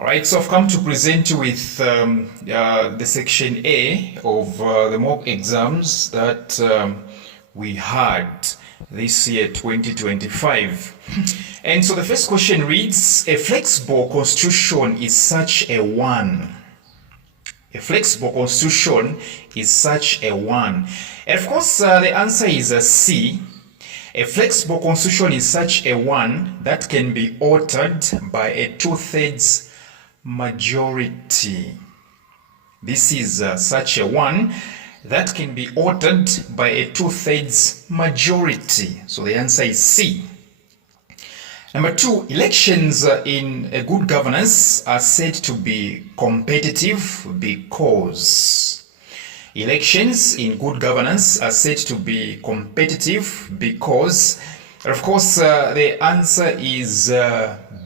Alright, so I've come to present you with the section A of the mock exams that we had this year 2025. And so the first question reads, a flexible constitution is such a one. A flexible constitution is such a one. And of course the answer is a C. A flexible constitution is such a one that can be altered by a 2/3 majority. This is such a one that can be altered by a 2/3 majority. So the answer is C. Number 2, elections in a good governance are said to be competitive because. Elections in good governance are said to be competitive because, of course, the answer is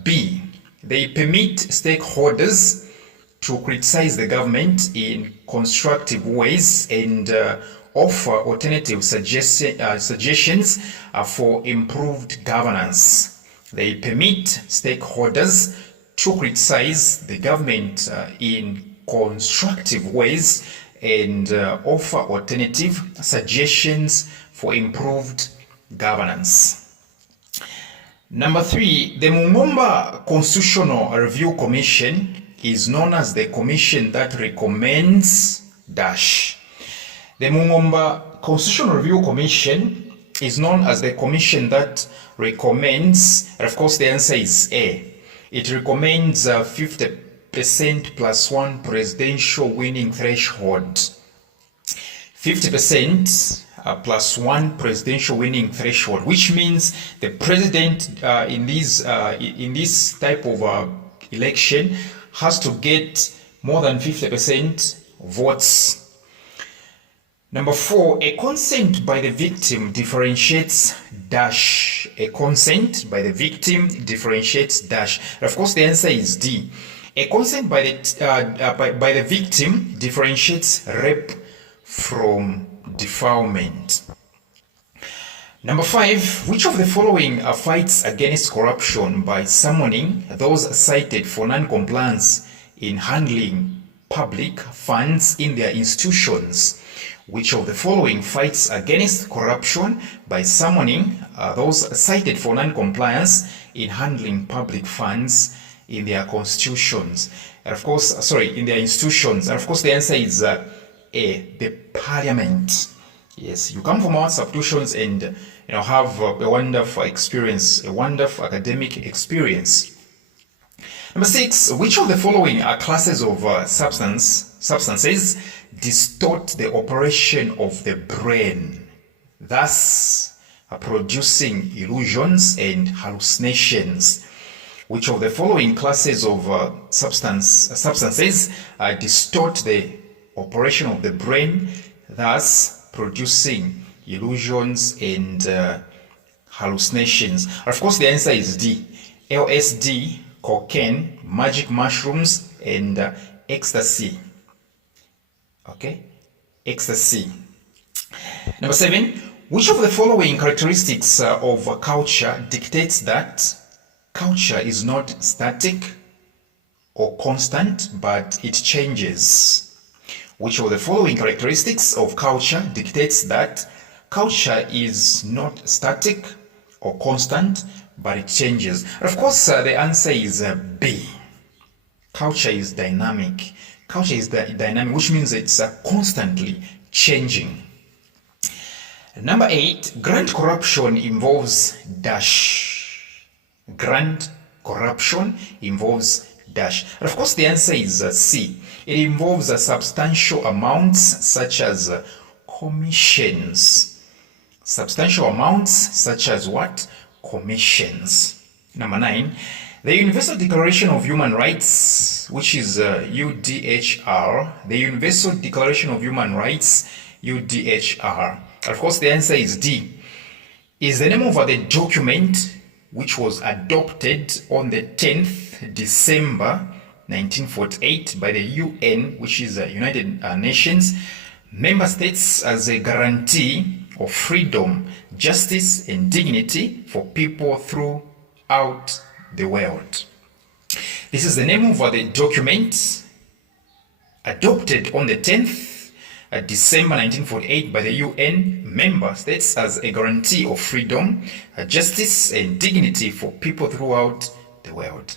B. They permit stakeholders to criticize the government in constructive ways and offer alternative suggestions for improved governance. They permit stakeholders to criticize the government in constructive ways and offer alternative suggestions for improved governance. Number 3, the Mungomba Constitutional Review Commission is known as the commission that recommends dash. The Mungomba Constitutional Review Commission is known as the commission that recommends, and of course the answer is A. It recommends 50% plus 1 presidential winning threshold. 50% plus 1 presidential winning threshold, which means the president in this type of election has to get more than 50% votes. Number 4, a consent by the victim differentiates dash. A consent by the victim differentiates dash. Of course, the answer is D. A consent by the victim differentiates rape from defilement. Number 5, which of the following fights against corruption by summoning those cited for non-compliance in handling public funds in their institutions? Which of the following fights against corruption by summoning those cited for non-compliance in handling public funds in their constitutions? And of course, in their institutions. And of course, the answer is A, the parliament. Yes, you come from our institutions and have a wonderful experience, a wonderful academic experience. Number 6, which of the following classes of substances distort the operation of the brain, thus producing illusions and hallucinations? Which of the following classes of substances distort the operation of the brain, thus producing illusions and hallucinations? Of course, the answer is D. LSD, cocaine, magic mushrooms, and ecstasy. Okay, ecstasy. Number 7, which of the following characteristics of culture dictates that culture is not static or constant, but it changes? Which of the following characteristics of culture dictates that culture is not static or constant, but it changes? Of course, the answer is B. Culture is dynamic. Culture is dynamic, which means it's constantly changing. Number 8, grand corruption involves dash. Grand corruption involves dash. And of course, the answer is C. It involves substantial amounts such as commissions. Substantial amounts such as what? Commissions. Number 9, the Universal Declaration of Human Rights, which is UDHR, the Universal Declaration of Human Rights, UDHR. Of course, the answer is D. Is the name of the document which was adopted on the 10th December 1948 by the UN, which is the United Nations, member states as a guarantee of freedom, justice, and dignity for people throughout the world. This is the name of the document adopted on the 10th December 1948 by the UN member states as a guarantee of freedom, justice, and dignity for people throughout the world.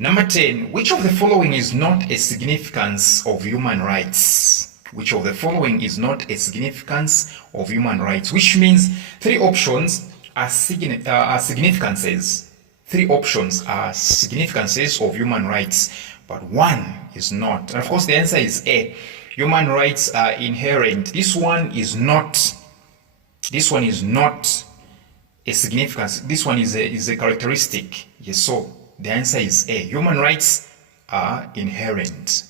Number 10, which of the following is not a significance of human rights? Which of the following is not a significance of human rights? Which means three options are significances. Three options are significances of human rights, but one is not. And of course, the answer is A. Human rights are inherent. This one is not a significance. This one is a characteristic. Yes, so the answer is A. Human rights are inherent.